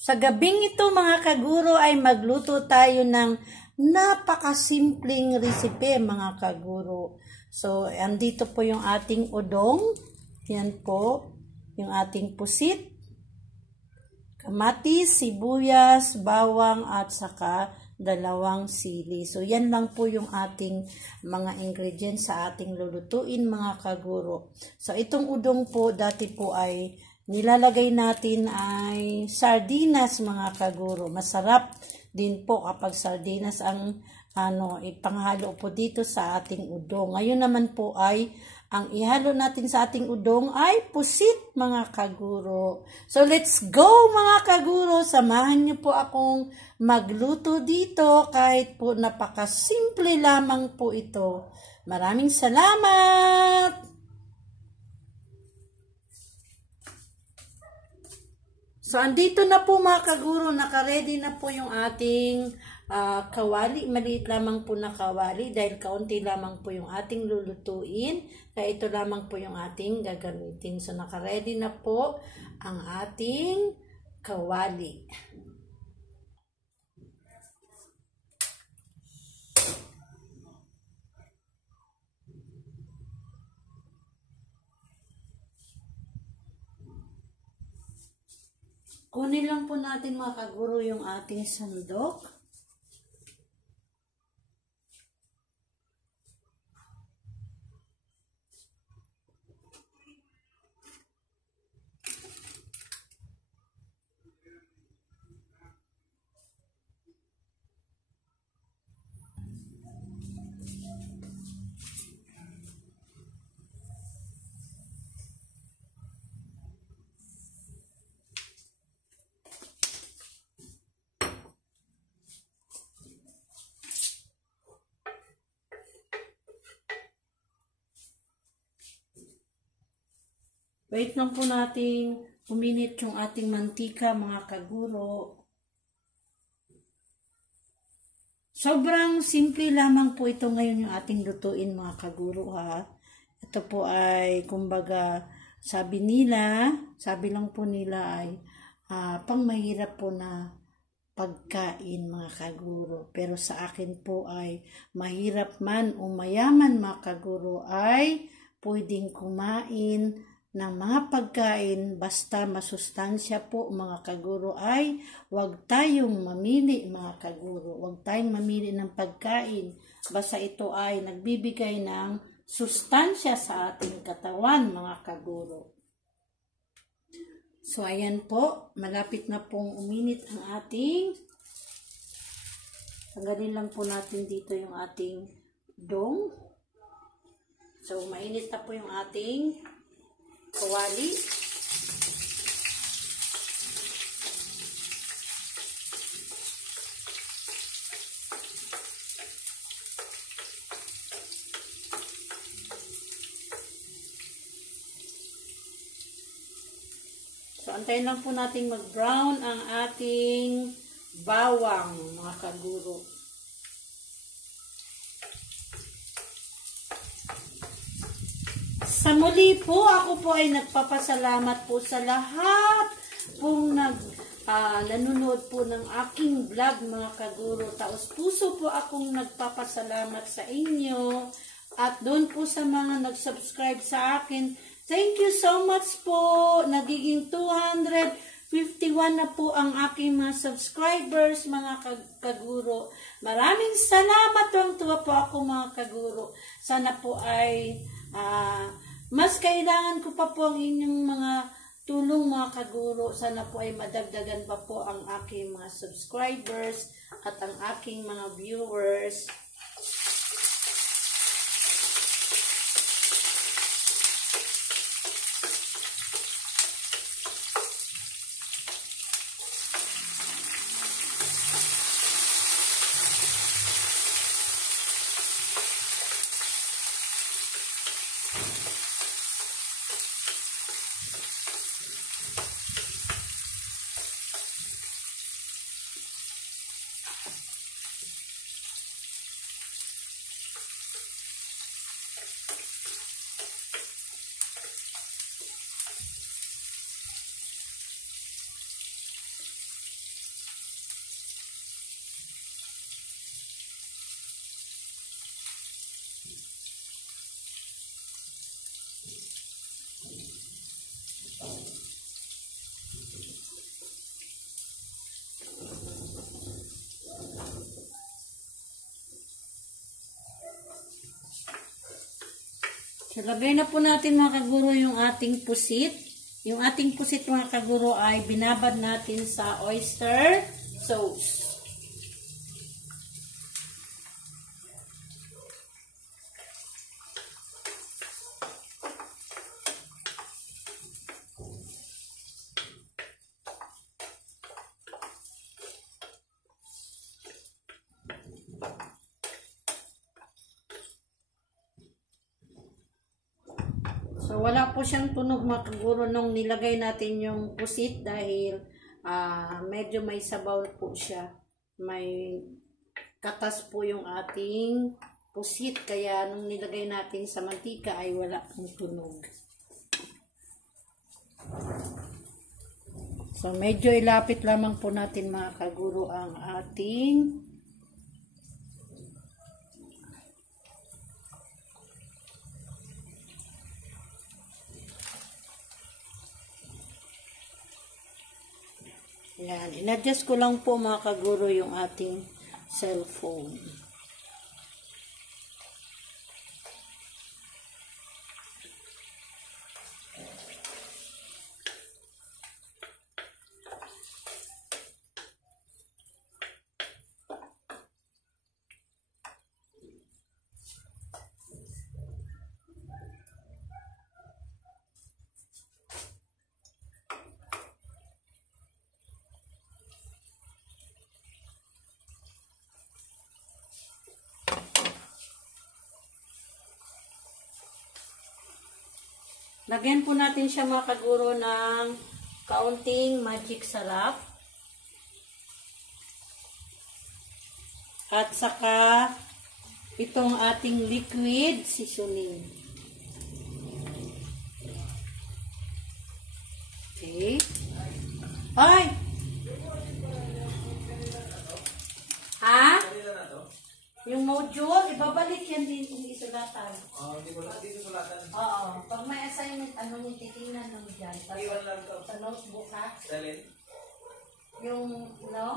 Sa gabing ito mga kaguro ay magluto tayo ng napakasimpleng recipe mga kaguro. So, andito po yung ating udong. Yan po, yung ating pusit, kamatis, sibuyas, bawang at saka dalawang sili. So, yan lang po yung ating mga ingredients sa ating lulutuin mga kaguro. So, itong udong po dati po ay nilalagay natin ay sardinas mga kaguro. Masarap din po kapag sardinas ang ipanghalo po dito sa ating udong. Ngayon naman po ay ang ihalo natin sa ating udong ay pusit mga kaguro. So let's go mga kaguro. Samahan niyo po akong magluto dito kahit po napakasimple lamang po ito. Maraming salamat! So, andito na po mga kaguro, naka-ready na po yung ating kawali. Maliit lamang po na kawali dahil kaunti lamang po yung ating lulutuin. Kaya ito lamang po yung ating gagamitin. So, naka-ready na po ang ating kawali. Kunin lang po natin mga kaguro yung ating sandok. Wait lang po natin uminit yung ating mantika mga kaguro. Sobrang simple lamang po ito ngayon yung ating lutuin mga kaguro ha. Ito po ay kumbaga sabi lang po nila ay pang mahirap po na pagkain mga kaguro. Pero sa akin po ay mahirap man o mayaman mga kaguro ay pwedeng kumain ng mga pagkain basta masustansya po mga kaguro ay huwag tayong mamili mga kaguro. Huwag tayong mamili ng pagkain basta ito ay nagbibigay ng sustansya sa ating katawan mga kaguro. So ayan po, malapit na pong uminit ang ating, tanggalin lang po natin dito yung ating udong. So mainit na po yung ating kawali. So, antayin lang po natin mag-brown ang ating bawang, mga kaguro. Sa muli po, ako po ay nagpapasalamat po sa lahat pong nanonood po ng aking vlog, mga kaguro. Taos puso po akong nagpapasalamat sa inyo at doon po sa mga nag-subscribe sa akin. Thank you so much po. Nagiging 251 na po ang aking mga subscribers, mga kaguro. Maraming salamat. Tuwang-tuwa po ako mga kaguro. Sana po ay mas kailangan ko pa po ang inyong mga tulong mga kaguro. Sana po ay madagdagan pa po ang aking mga subscribers at ang aking mga viewers. So, lagay na po natin mga kaguro yung ating pusit. Yung ating pusit mga kaguro ay binabad natin sa oyster sauce. So, wala po siyang tunog mga kaguro nung nilagay natin yung pusit dahil medyo may sabaw po siya. May katas po yung ating pusit. Kaya nung nilagay natin sa mantika ay wala pong tunog. So, medyo ilapit lamang po natin mga kaguro ang ating yan. In-adjust ko lang po mga kaguro yung ating cellphone. Lagyan po natin siya mga kaguro ng kaunting magic sarap. At saka itong ating liquid seasoning. Okay. Ay! Ha? Yung module, ibabalik yan din kung isulatan. Hindi ko lang dito sulatan. Oo. Pag may assignment, ano yung titingnan nung dyan? Iwan lang to. Sa notebook, ha? Dalhin? Yung, no?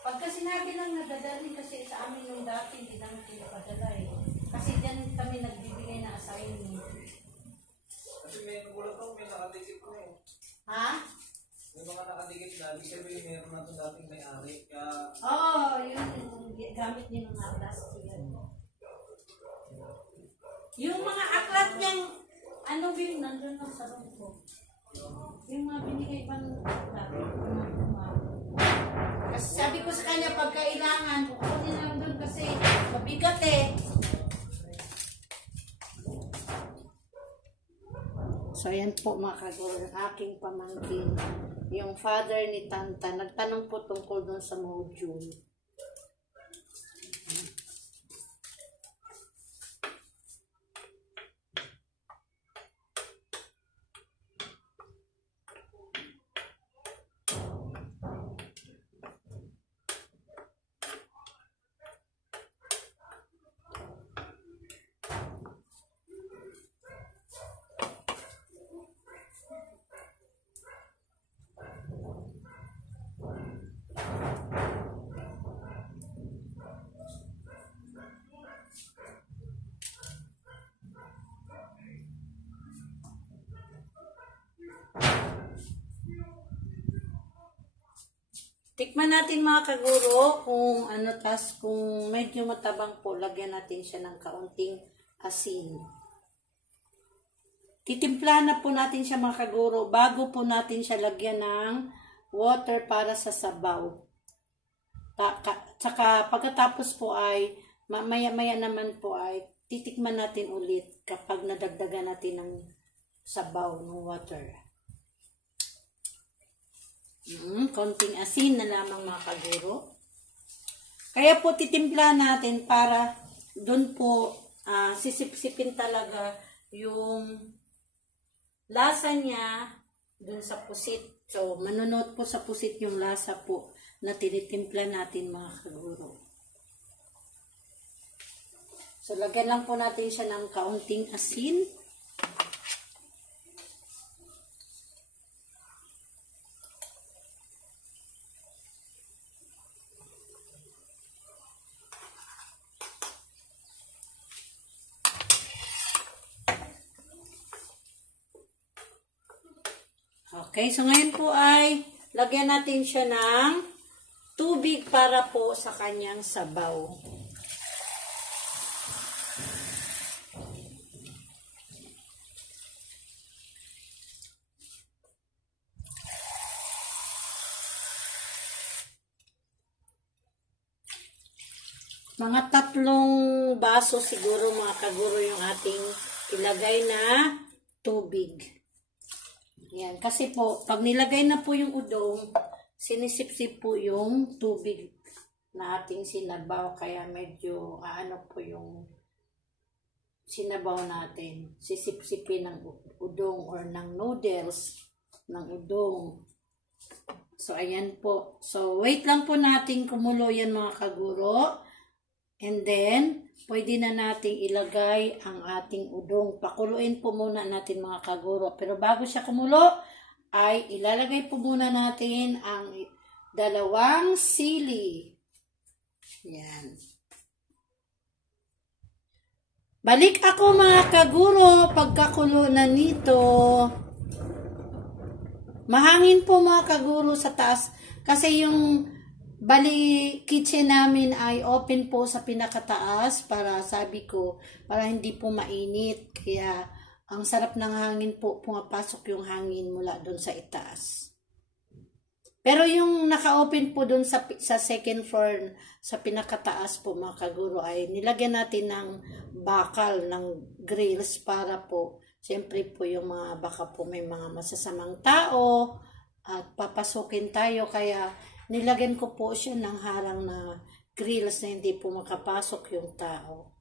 Pagka sinabi lang nadadalhin kasi sa amin yung dati, hindi namin pinapadala eh. Kasi dyan kami nagbibigay na assignment. Kasi may nagulat ako, may nakadikit ko eh. Ha? May mga nakadikit na, ibig sabihin meron na ito dating may-ari. Kaya... Oo, yun yung gamit niyo mga plastic. Yung mga aklat niyang, ano ba yun, nandun lang sa room ko. Yung mga binigay pang aklat. Kasi sabi ko sa kanya, pag kailangan, kukunin lang doon kasi mabigat eh. So, yan po mga kaguro, aking pamangkin. Yung father ni Tanta, nagtanong po tungkol doon sa module. Tikman natin mga kaguro kung ano, kung medyo matabang po, lagyan natin siya ng kaunting asin. Titimpla na po natin siya mga kaguro bago po natin siya lagyan ng water para sa sabaw. Tsaka pagkatapos po ay maya-maya naman po ay titikman natin ulit kapag nadagdagan natin ng sabaw ng water. Konting asin na lamang mga kaguro. Kaya po titimpla natin para doon po sisip-sipin talaga yung lasa niya doon sa pusit. So, manunod po sa pusit yung lasa po na tinitimpla natin mga kaguro. So, lagyan lang po natin siya ng kaunting asin. Okay, so ngayon po ay lagyan natin siya ng tubig para po sa kanyang sabaw. Mga 3 baso siguro mga kaguro yung ating ilagay na tubig. Yan. Kasi po, pag nilagay na po yung udong, sinisip-sip po yung tubig na ating sinabaw. Kaya medyo ano po yung sinabaw natin. Sisip-sipin ng udong or ng noodles ng udong. So, ayan po. So, wait lang po natin kumulo yan mga kaguro. And then, pwede na nating ilagay ang ating udong. Pakuluin po muna natin mga kaguro. Pero bago siya kumulo, ay ilalagay po muna natin ang 2 sili. Yan. Balik ako mga kaguro pagkakulo na nito. Mahangin po mga kaguro sa taas. Kasi yung bali, kitchen namin ay open po sa pinakataas para sabi ko, para hindi po mainit. Kaya, ang sarap ng hangin po, pumapasok yung hangin mula doon sa itaas. Pero yung naka-open po doon sa second floor, sa pinakataas po mga kaguro, ay nilagyan natin ng bakal, ng grills para po, siyempre po yung mga baka po may mga masasamang tao at papasukin tayo. Kaya, nilagyan ko po siya ng harang na grills na hindi po makapasok yung tao.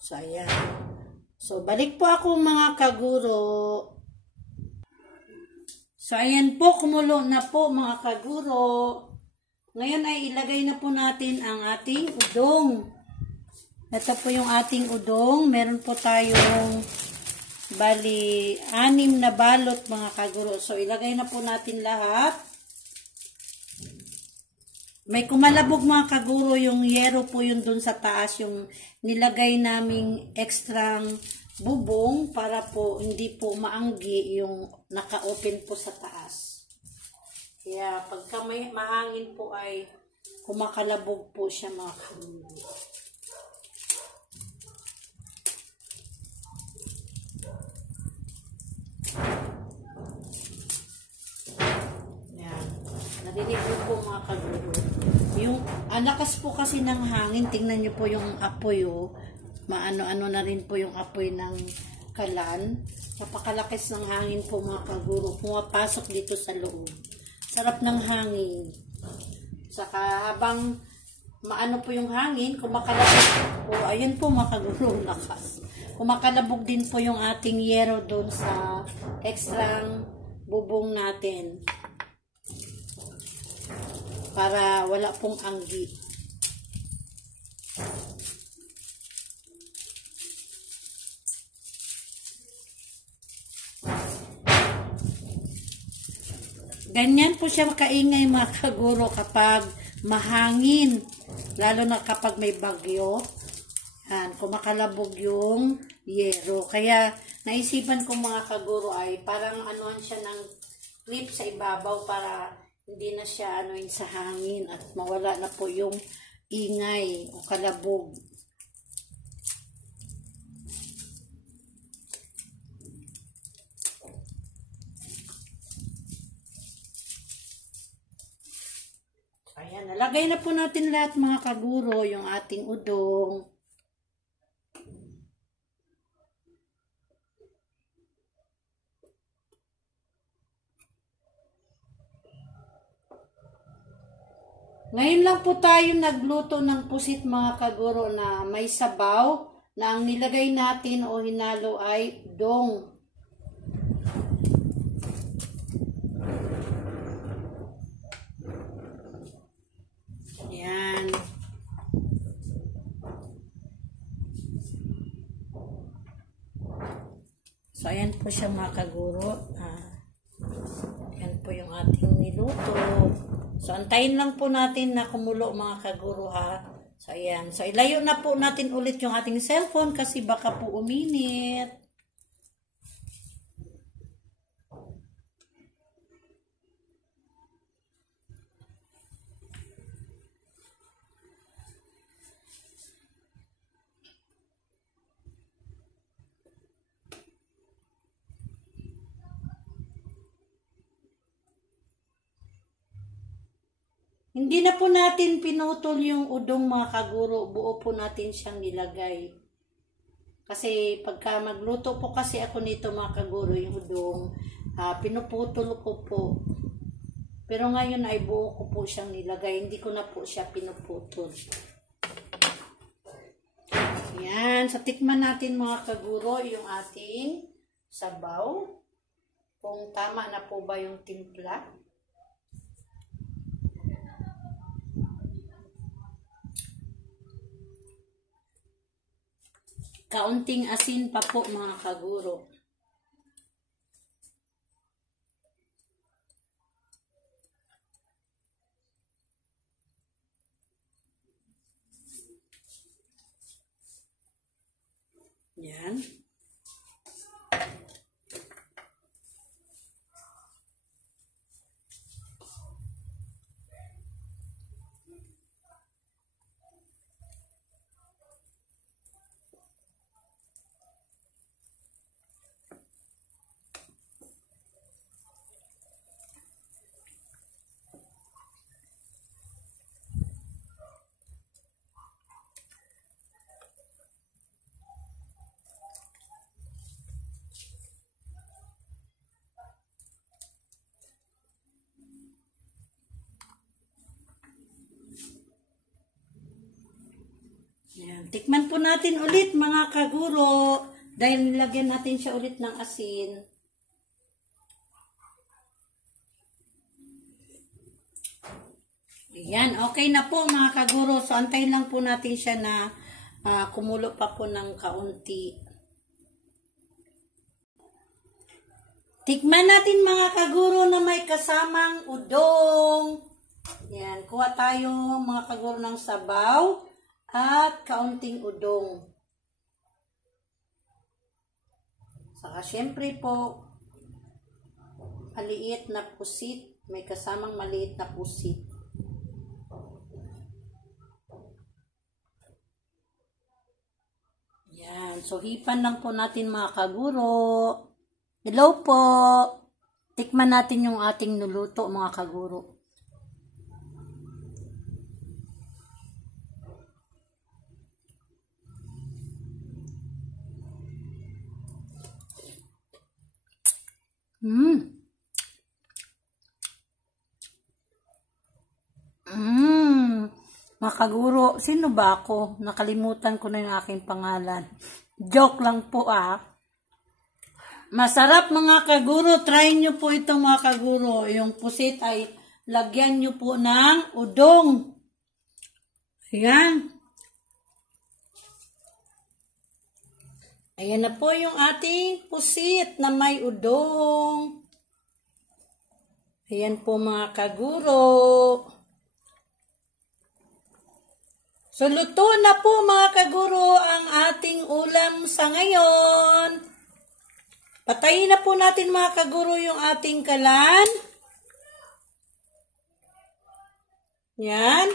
So, ayan. So, balik po ako mga kaguro. So, ayan po. Kumulo na po mga kaguro. Ngayon ay ilagay na po natin ang ating udong. Ito po yung ating udong. Meron po tayong bali 6 na balot mga kaguro. So, ilagay na po natin lahat. May kumalabog mga kaguro, yung yero po yun dun sa taas, yung nilagay naming ekstrang bubong para po hindi po maanggi yung naka-open po sa taas. Kaya pagka may mahangin po ay kumakalabog po siya mga kaguro. Yan. Narinig po mga kaguro. Yung lakas po kasi ng hangin, tingnan nyo po yung apoy, oh. Maano-ano na rin po yung apoy ng kalan. Napakalakas ng hangin po mga kaguro. Pumapasok dito sa loob. Sarap ng hangin. Saka habang maano po yung hangin, kumakalabog po. Ayun po mga kaguro, lakas. Kumakalabog din po yung ating yero doon sa ekstrang bubong natin. Para wala pong anggi. Ganyan po siya kaingay mga kaguro kapag mahangin. Lalo na kapag may bagyo. Yan, kumakalabog yung yero. Kaya naisipan ko mga kaguro ay parang anuhan siya ng clip sa ibabaw para hindi na siya anuin sa hangin at mawala na po yung ingay o kalabog. Ayan, nalagay na po natin lahat mga kaguro, yung ating udong. Ngayon lang po tayo nagluto ng pusit mga kaguro na may sabaw na ang nilagay natin o hinalo ay udong. Yan. So, ayan po siya mga kaguro. Ayan po yung ating niluto. So, antayin lang po natin na kumulo mga kaguro ha. So, ayan. So, ilayo na po natin ulit yung ating cellphone kasi baka po uminit. Hindi na po natin pinutol yung udong mga kaguro. Buo po natin siyang nilagay. Kasi pagka magluto po kasi ako nito mga kaguro, yung udong, pinuputol ko po. Pero ngayon ay buo ko po siyang nilagay. Hindi ko na po siya pinuputol. Yan. So, tikman natin mga kaguro yung ating sabaw. Kung tama na po ba yung timpla. Kaunting asin pa po mga kaguro. Yan. Yan. Tikman po natin ulit mga kaguro. Dahil nilagyan natin siya ulit ng asin. Ayan. Okay na po mga kaguro. So antayin lang po natin siya na kumulo pa po ng kaunti. Tikman natin mga kaguro na may kasamang udong. Yan. Kuha tayo mga kaguro ng sabaw. At kaunting udong. Saka syempre po, maliit na pusit. May kasamang maliit na pusit. Yan. So, hipan lang po natin mga kaguro. Hello po. Tikman natin yung ating nuluto mga kaguro. Mga kaguro, sino ba ako? Nakalimutan ko na yung aking pangalan. Joke lang po Masarap mga kaguro. Try nyo po itong mga kaguro. Yung pusit ay lagyan nyo po ng udong. Ayan. Ayan na po yung ating pusit na may udong. Ayan po mga kaguro. So, luto na po mga kaguro ang ating ulam sa ngayon. Patayin na po natin mga kaguro yung ating kalan. Yan.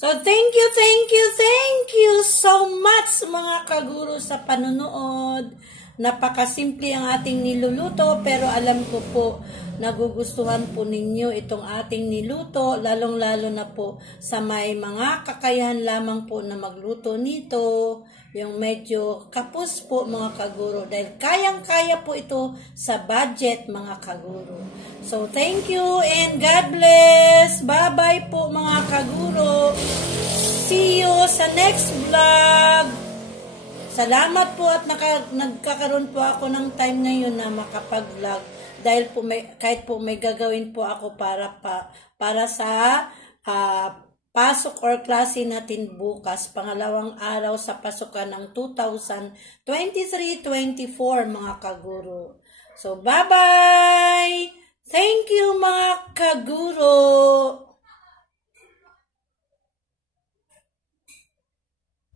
So, thank you so much mga kaguro sa panunood. Napakasimple ang ating niluluto pero alam ko po nagugustuhan po ninyo itong ating niluto, lalong-lalo na po sa may mga kakayahan lamang po na magluto nito, yung medyo kapos po mga kaguro, dahil kayang-kaya po ito sa budget mga kaguro. So, thank you and God bless! Bye-bye po mga kaguro! See you sa next vlog! Salamat po at nagkakaroon po ako ng time ngayon na makapag-vlog. Dahil po kahit po may gagawin po ako para sa pasok or klase natin bukas, pangalawang araw sa pasukan ng 2023-24 mga kaguro. So, bye-bye! Thank you mga kaguro!